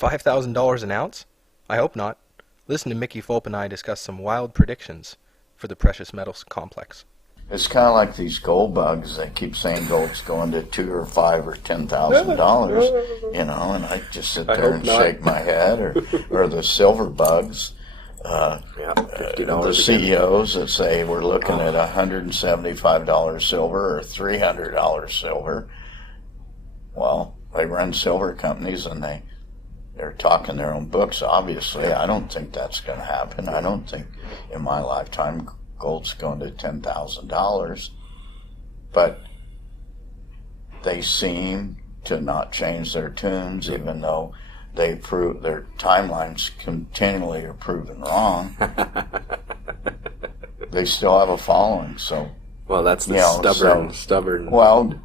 $5,000 an ounce? I hope not. Listen to Mickey Fulp and I discuss some wild predictions for the precious metals complex. It's kind of like these gold bugs. They keep saying gold's going to $2,000 or $5,000 or $10,000, and I just sit there and shake my head. Or the silver bugs, the CEOs that say we're looking at $175 silver or $300 silver. Well, they run silver companies and they're talking their own books. Obviously, I don't think that's going to happen. I don't think in my lifetime gold's going to $10,000, but they seem to not change their tunes, even though they prove their timelines continually are proven wrong. They still have a following. So, well, that's the stubborn. Well,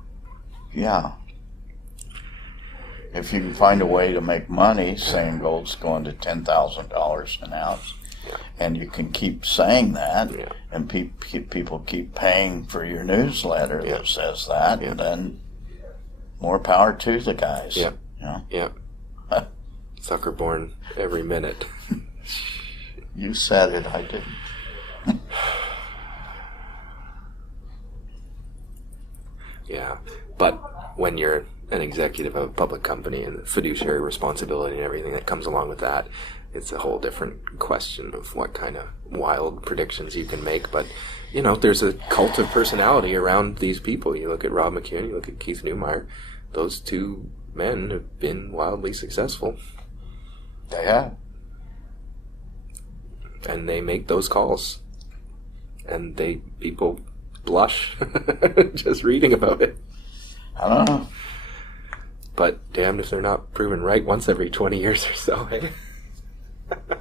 yeah. If you can find a way to make money saying gold's going to $10,000 an ounce, and you can keep saying that, and people keep paying for your newsletter that says that, and then more power to the guys. Yeah. Sucker born every minute. You said it, I didn't. Yeah, but when you're an executive of a public company and the fiduciary responsibility and everything that comes along with that, it's a whole different question of what kind of wild predictions you can make. But, there's a cult of personality around these people. You look at Rob McEwen, you look at Keith Neumeyer. Those two men have been wildly successful. They have. And they make those calls. And people blush just reading about it. I don't know. But damned if they're not proven right once every 20 years or so, eh?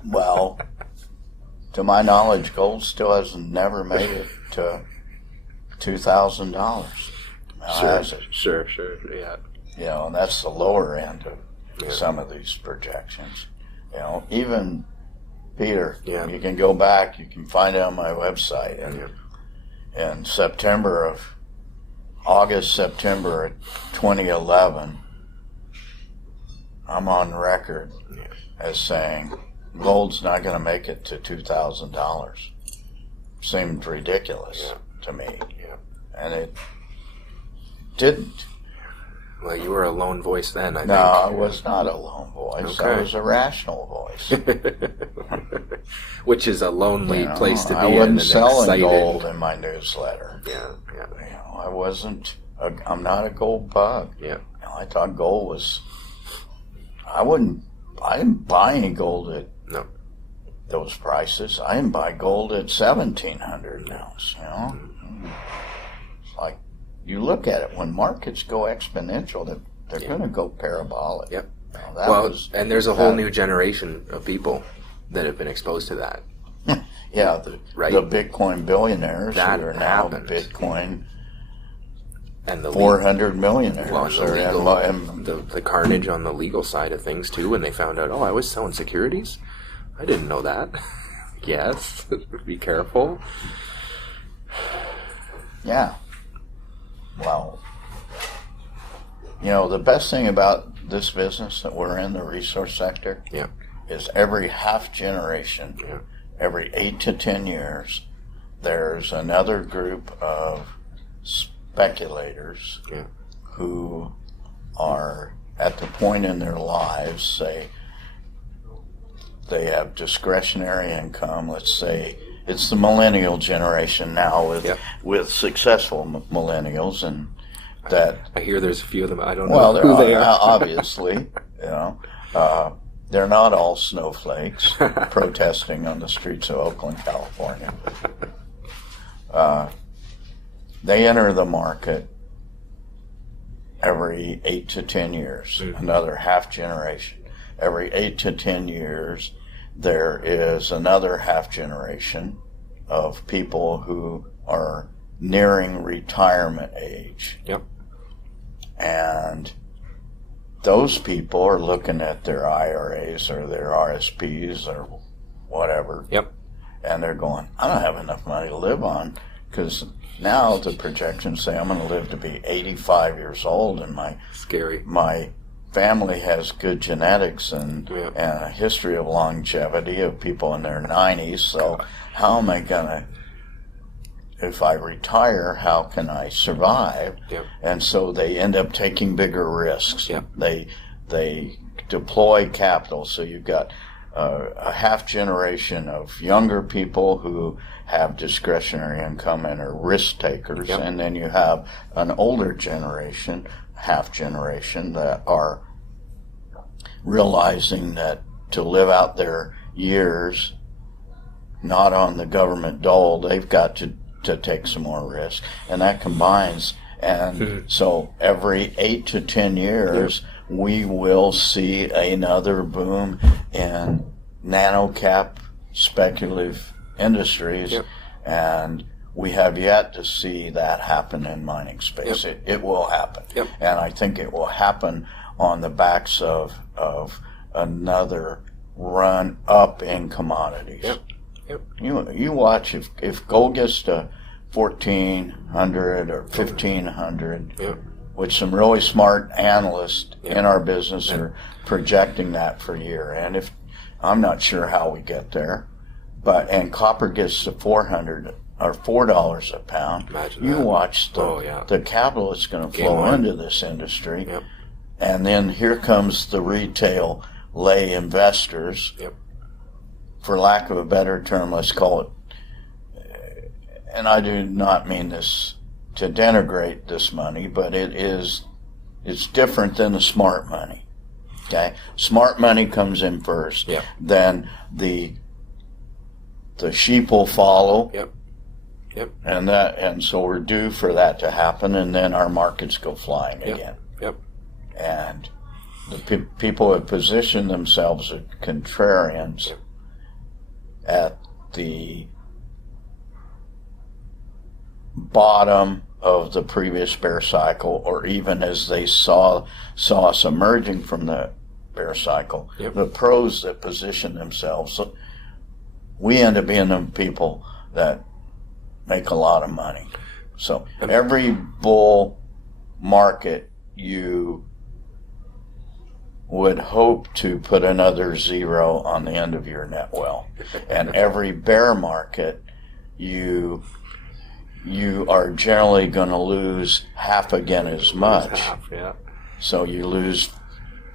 Well, to my knowledge, gold still has never made it to $2,000. Sure, yeah. And that's the lower end of some of these projections. Even Peter, you can go back, you can find it on my website. And in August, September of 2011, I'm on record as saying gold's not going to make it to $2,000. Seemed ridiculous to me. And it didn't. Well, you were a lone voice then, I think. No, I was not a lone voice. Okay. I was a rational voice. Which is a lonely place to be in. I wasn't selling gold in my newsletter. Yeah. I wasn't. I'm not a gold bug. Yeah. I thought gold was. I didn't buy any gold at those prices. I didn't buy gold at $1,700 an ounce. It's like you look at it when markets go exponential, they're going to go parabolic. Yep. And there's a whole new generation of people that have been exposed to that. Yeah, the Bitcoin billionaires that who are now happened. Bitcoin. And the 400 millionaires. The carnage on the legal side of things, too, when they found out, I was selling securities? I didn't know that. Yes, be careful. Yeah. Well, the best thing about this business that we're in, the resource sector, is every half generation, every 8 to 10 years, there's another group of speculators who are at the point in their lives, say they have discretionary income. Let's say it's the millennial generation now with successful millennials, and that I hear there's a few of them. I don't know who they are. Obviously, they're not all snowflakes protesting on the streets of Oakland, California. They enter the market every 8 to 10 years, another half generation. Every 8 to 10 years, there is another half generation of people who are nearing retirement age. Yep. And those people are looking at their IRAs or their RSPs or whatever. Yep. And they're going, I don't have enough money to live on, because now the projections say I'm going to live to be 85 years old, and my family has good genetics and a history of longevity of people in their 90s. So how am I going to, if I retire, how can I survive? Yep. And so they end up taking bigger risks. Yep. They deploy capital. So you've got a half generation of younger people who have discretionary income and are risk takers, Yep. and then you have an older generation, half generation, that are realizing that to live out their years not on the government dole, they've got to take some more risk, and that combines. And so every 8 to 10 years, we will see another boom in nano-cap speculative industries, and we have yet to see that happen in mining space. It will happen, and I think it will happen on the backs of another run up in commodities. You watch, if gold gets to 1,400 or 1,500, which some really smart analysts in our business are projecting that for a year. And if I'm not sure how we get there, and copper gets to 400 or $4 a pound, watch the capital that's going to flow into this industry, and then here comes the retail lay investors. For lack of a better term, let's call it, and I do not mean this to denigrate this money, but it's different than the smart money. Okay, smart money comes in first. Then the sheep will follow. And so we're due for that to happen, and then our markets go flying again. And the people have positioned themselves as contrarians at the bottom of the previous bear cycle, or even as they saw us emerging from the bear cycle. The pros that position themselves, we end up being the people that make a lot of money. So every bull market, you would hope to put another zero on the end of your net well. And every bear market, you are generally going to lose half again as much. So you lose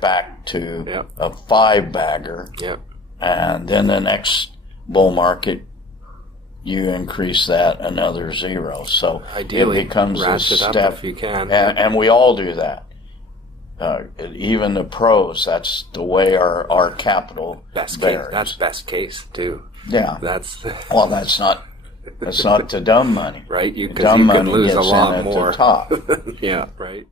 back to a 5-bagger. And then the next bull market, you increase that another zero. So ideally, it becomes a step. If you can. And we all do that. Even the pros, that's the way our capital best varies. Case. That's best case too. That's not the dumb money. Right? Dumb money can lose gets a lot in at more. the top. Right.